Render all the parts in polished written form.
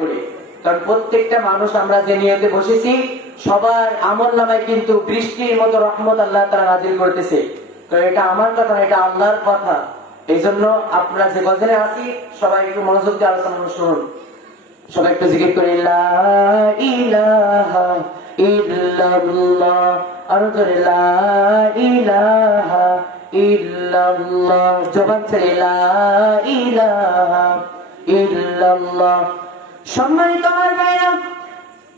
করি, কারণ প্রত্যেকটা মানুষ আমরা যে নিয়তে বসেছি সবার আমলনামায় কিন্তু বৃষ্টির মতো রহমত আল্লাহ তাআলা নাজিল করতেছে। তো এটা আমার কথা না, এটা আল্লাহর কথা। এই জন্য আপনারা যে গজলে আছি সবাই একটু মনোযোগ দিয়ে আলোচনা শুনুন। সবাই একটু জিকির করে লা ইলাহা ইল্লাল্লাহ, আরো জোরে লা ইলাহা ইল্লাল্লাহ, জবান ছেড়ে লা ইলাহা ইল্লাল্লাহ। সম্মানিত আমার ভাইরা,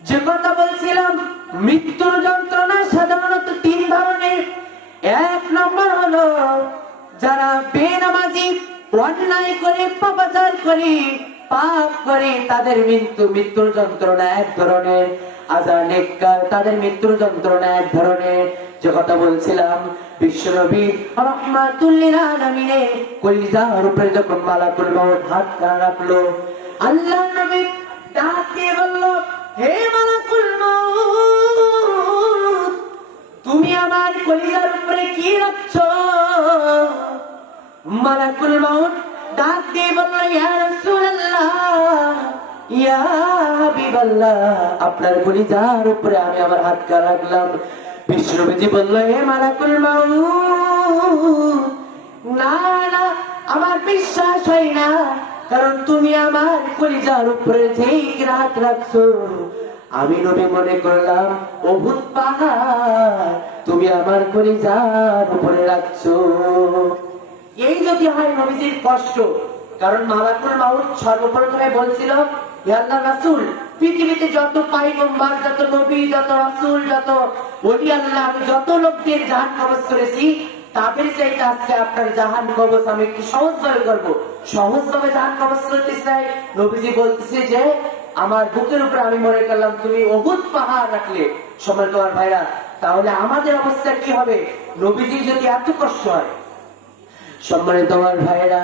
যে কথা বলছিলাম, মৃত্যুর যন্ত্রণা সাধারণত তিন ধরনের। এক নম্বর হলো যারা বেনামাজি, অন্যায় করে, পাপাচার করে, পাপ করে, তাদের মৃত্যুর যন্ত্রণা এক ধরনের। আর যারা নেককার, তাদের মৃত্যুর যন্ত্রণা এক ধরনের। যে কথা বলছিলাম, বিশ্বনবী রাহমাতুল লিল আলামিনে কলিজার উপরে যখন মালাকুল মউত হাত রাখলো, আল্লাহ নবী ডাক দিয়ে বলল, হে মালাকুল মউত, তুমি আমার কলিজার উপরে কি রাখছো? মালাকুল মউত ডাক দিয়ে বলল, ইয়া রাসূলুল্লাহ, ইয়া হাবিবাল্লাহ, আপনার কলিজার উপরে আমি আমার হাত রাখলাম। বিশ্বনবী বলল, হে মালাকুল মউত, না না, আমার বিশ্বাস হয় না, কারণ তুমি আমার কলিজার উপরে যেই হাত রাখছো, আমি নবী মনে করলাম উহুদ পাহাড় তুমি আমার কলিজার উপরে রাখছো। এই যদি হয় নবীজির কষ্ট, কারণ মালাকুল মউত সর্বপ্রথমে বলছিল, হে আল্লাহর রাসূল, পৃথিবীতে যত পয়গম্বর, যত নবী, যত রাসূল, যত ওলি আল্লাহ, আমি যত লোকদের জাহান কবজ করেছি, তাদের চাইতে আজকে আপনার জাহান কবজ আমি একটু সহজভাবে করবো। সহজভাবে জাহান কবজ করতে চাই। নবীজি বলতেছে যে আমার বুকের উপরে আমি মনে করলাম তুমি উহুদ পাহাড় রাখলে। সময় তোমার ভাইরা, তাহলে আমাদের অবস্থা কি হবে নবীজি যদি এত কষ্ট হয়? সম্মানিত আমার ভাইরা,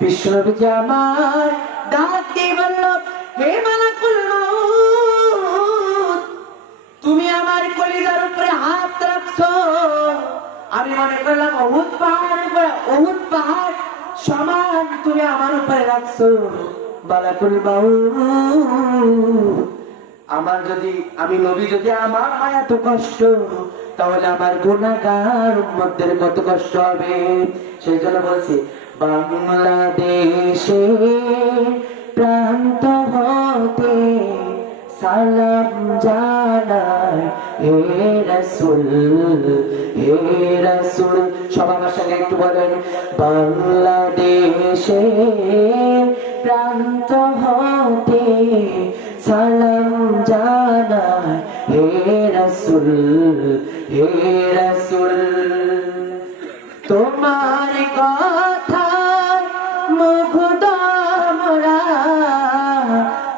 বিশ্বনবী যে আমার ডাক দিয়ে বলল, হে মালাকুল মউত, তুমি আমার কলিজার উপরে হাত রাখছো, আমি মনে করলাম উহুদ পাহাড় সমান তুমি আমার উপরে রাখছো। মালাকুল মউত, আমার আমি নবী যদি আমার হয় এত কষ্ট, তাহলে আমার গুনাহগার উম্মতদের কত কষ্ট হবে। সেই জন্য বলছি, বাংলাদেশে প্রান্ত হতে সালাম জানাই, হে রাসূল, হে রাসূল। সবাই আমার সঙ্গে একটু বলেন, বাংলাদেশে প্রান্ত হতে সালাম জানাই, হে রাসূল, হে রাসূল। তোমার কথা মুগ্ধ মোরা,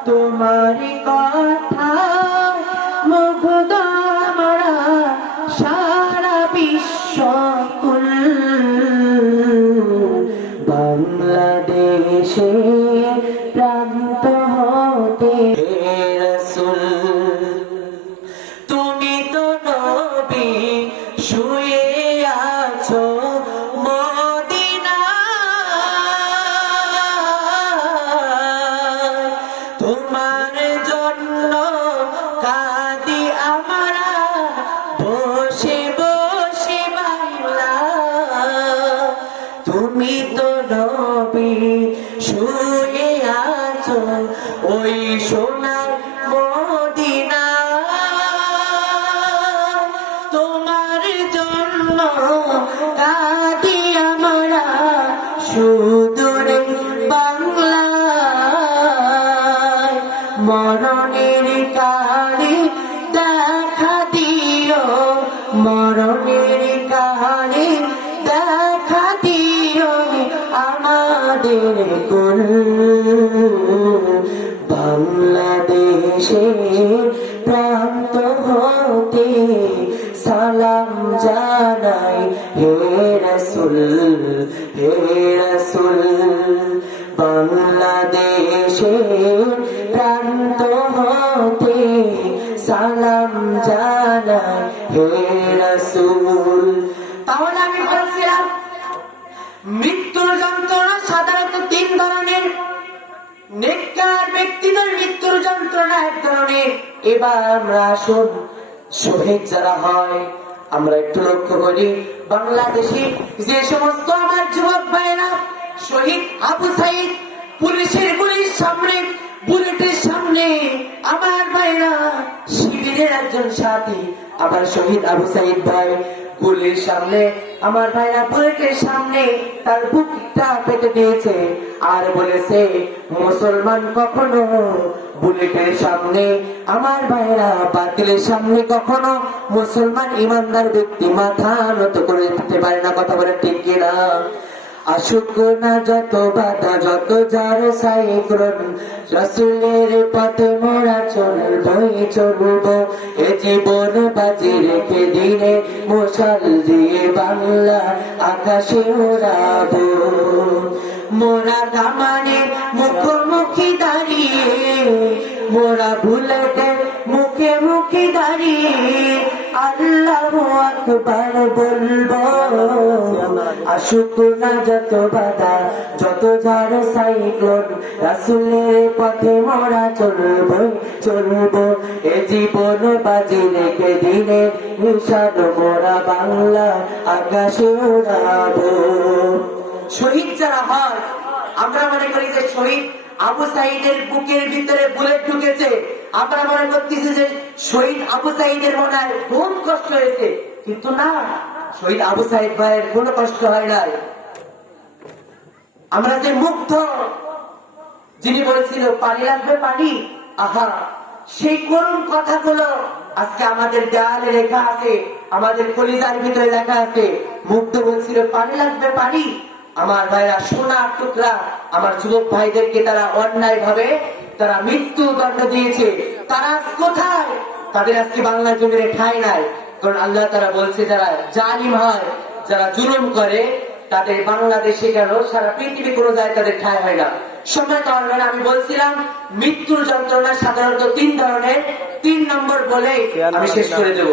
তোমার কথা মুগ্ধ মোরা, সারা বিশ্ব কুল। বাংলাদেশে প্রান্ত হতে, হে রাসূল, তুমি তো নবী শুয়ে আছো মদিনায়, তোমার জন্য কাঁদি আমরা বসে বসে বাংলা। তুমি তো নবী শুয়ে আছো ওই সোনার মদিনায়, তোমার জন্য কাঁদি আমরা সুদূরে বাংলায়। মরণের কালে দেখা দিও, মরণের কালে দেখা দিও আমাদের কুল। বাংলাদেশে প্রান্ত হতে সালাম জানাই, হে রাসূল, হে রাসূল। বাংলাদেশে প্রান্ত হতে সালাম জানাই, হে রাসূল। তাহলে আমি বলছিলাম, মৃত্যুর যন্ত্রণা সাধারণত তিন ধরনের। নেককার ব্যক্তিদের মৃত্যুর যন্ত্রণা এক ধরনের। এবার আমরা আসুন, শহীদ যারা হয় আমরা একটু লক্ষ্য করি। বাংলাদেশে যে সমস্ত আমার যুবক ভাইরা শহীদ আবু সাইদ পুলিশের গুলির সামনে, বুলেটের সামনে, আমার ভাইরা শিবিরের একজন সাথী আমার শহীদ আবু সাইদ ভাই গুলির সামনে, আমার ভাইরা বুলেটের সামনে তার বুকটা পেতে দিয়েছে আর বলেছে মুসলমান কখনো বুলেটের সামনে, আমার ভাইরা বাতিলের সামনে কখনো মুসলমান ইমানদার ব্যক্তি মাথা নত করে দিতে পারে না। কথা বলে ঠিক কিনা? আসুক না যত বাধা, যত যার সাইক্লোন, রাসূলের পথে মোরা চলবো, এ জীবন বাজি রেখে দিনে মশাল দিয়ে বাংলা আকাশে ওড়াবো। মোরা দামানে মুখোমুখি দাঁড়িয়ে, মোরা বুলেটের মুখে মুখে দাঁড়িয়ে আল্লাহু আকবার বলবো। আসুক না যত বাধা, যত ঝড় সাইক্লোন, রাসূলের পথে মোরা চলবো, এ জীবন বাজি রেখে দিনে নিশান মোরা বাংলা আকাশে উড়াবো। শহীদ যারা হয় আমরা মনে করি যে শহীদ আবু সাইদের বুকের ভিতরে বুলেট ঢুকেছে, আমরা মনে করতেছি যে শহীদ আবু সাইদের মনে হয় খুব কষ্ট হয়েছে, কিন্তু না, শহীদ আবু সাইদ ভাইয়ের কোনো কষ্ট হয় নাই। আমরা যে মুগ্ধ, যিনি বলেছিল পানি লাগবে পানি, আহা, সেই করুণ কথাগুলো আজকে আমাদের দেয়ালে লেখা আছে, আমাদের কলিজার ভিতরে লেখা আছে। মুগ্ধ বলছিল পানি লাগবে পানি। আমার ভাইরা সোনার টুকরা আমার যুবক ভাইদেরকে তারা অন্যায় ভাবে তারা মৃত্যু দণ্ড দিয়েছে, তারা কোথায়? তাদের আজকে বাংলা জমিনে ঠাঁই নাই। কারণ আল্লাহ তারা বলছে যারা জালিম হয়, যারা জুলুম করে, তাদের বাংলাদেশে কেন সারা পৃথিবী কোনো যায় তাদের ঠাঁই হয় না। সময় তো আমি বলছিলাম মৃত্যুর যন্ত্রণা সাধারণত তিন ধরনের, 3 নম্বর বলে আমি শেষ করে দেব।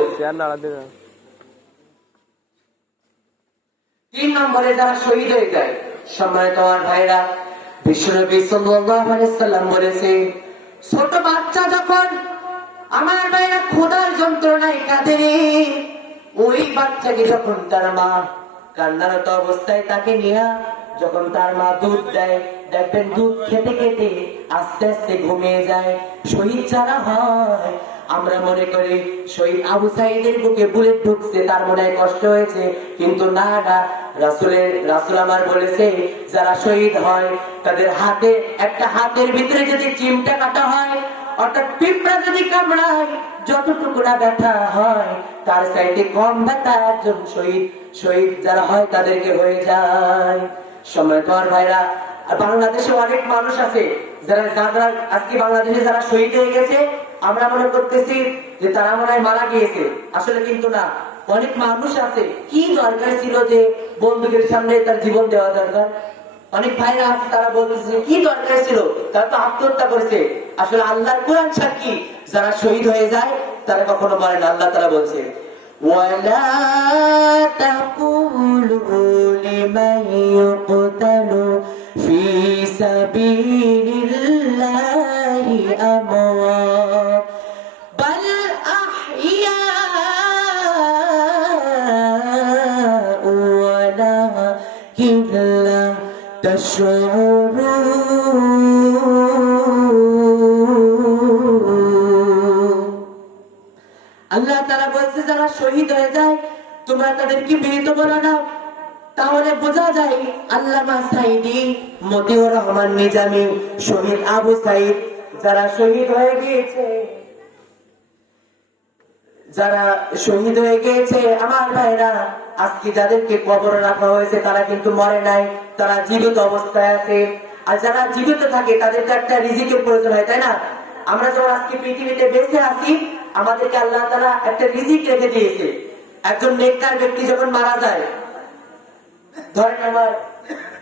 3 নম্বরে যারা শহীদ হয়ে যায়। সম্মানিত আমার ভাইরা, বিশ্বনবী সাল্লাল্লাহু আলাইহি সাল্লাম বলেছে ছোট বাচ্চা যখন আমার ভাইরা খোদার যন্ত্রণায় কাঁদে, ওই বাচ্চাকে যখন তার মা কান্নারত অবস্থায় তাকে নিয়ে যখন তার মা দুধ দেয়, দেখবেন দুধ খেতে খেতে আস্তে আস্তে ঘুমিয়ে যায়। শহীদ যারা হয় আমরা মনে করি শহীদ আবু সাইদের বুকে বুলেট ঢুকছে, তার মনে হয় কষ্ট হয়েছে, কিন্তু না, রাসূল আমার বলেছে যারা শহীদ হয় তাদের হাতে একটা হাতের ভিতরে যদি চিমটা কাটা হয়, অর্থাৎ পিঁপড়া যদি কামড়ায় যতটুকু না ব্যথা হয় তার চাইতে কম ব্যথা একজন শহীদ যারা হয় তাদেরকে হয়ে যায়। সময় তোমার ভাইরা, বাংলাদেশে অনেক মানুষ আছে যারা আজকে বাংলাদেশে যারা শহীদ হয়ে গেছে আমরা মনে করতেছি যে তারা মনে হয় মারা গিয়েছে, আসলে কিন্তু না। অনেক মানুষ আছে, কি দরকার ছিল যে বন্দুকের সামনে তার জীবন দেওয়া দরকার? অনেক ভাইরা আছে তারা বলতেছে কি দরকার ছিল, তারা তো আত্মহত্যা করেছে। আসলে আল্লাহর কোরআন সাক্ষী, যারা শহীদ হয়ে যায় তারা কখনো মরে না। আল্লাহ তাআলা বলছে ওয়ালা তাকুলু লিমান ইউকতালু ফি সাবিলিল্লাহি আমওয়াত বাল আহইয়াউ ওয়ালাকিন লা তাশউরুন। আল্লাহ তাআলা বলছে যারা শহীদ হয়ে যায় তোমরা তাদেরকে মৃত বলো না। তাহলে বোঝা যায় আল্লামা সাইদি, মতিউর রহমান নিজামী, শহীদ আবু সাইদ যারা শহীদ হয়ে গিয়েছে, যারা শহীদ হয়ে গিয়েছে আমার ভাইরা, আজকে যাদেরকে কবরে রাখা হয়েছে তারা কিন্তু মরে নাই, তারা জীবিত অবস্থায় আছে। আর যারা জীবিত থাকে তাদের তো একটা রিজিকের প্রয়োজন হয়, তাই না? আমরা যখন আজকে পৃথিবীতে বেঁচে আছি আমাদেরকে আল্লাহ তাআলা একটা রিজিক রেখে দিয়েছে। একজন নেককার ব্যক্তি যখন মারা যায়, ধরেন আমার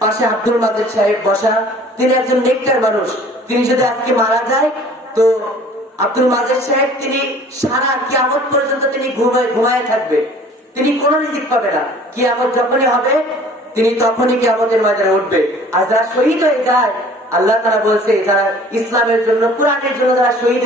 পাশে আব্দুল মাজেদ সাহেব বসা, তিনি একজন নেককার মানুষ, তিনি যদি আজকে মারা যায় তো আব্দুল মাজেদ সাহেব তিনি সারা কিয়ামত পর্যন্ত তিনি ঘুমায় থাকবে, তিনি কোনো রিজিক পাবে না। কিয়ামত যখনই হবে তিনি তখনই কিয়ামতের ময়দানে উঠবে। আর যারা শহীদ হয়ে যায় আল্লাহ তাআলা বলছে যারা ইসলামের জন্য কোরআনের জন্য যারা শহীদ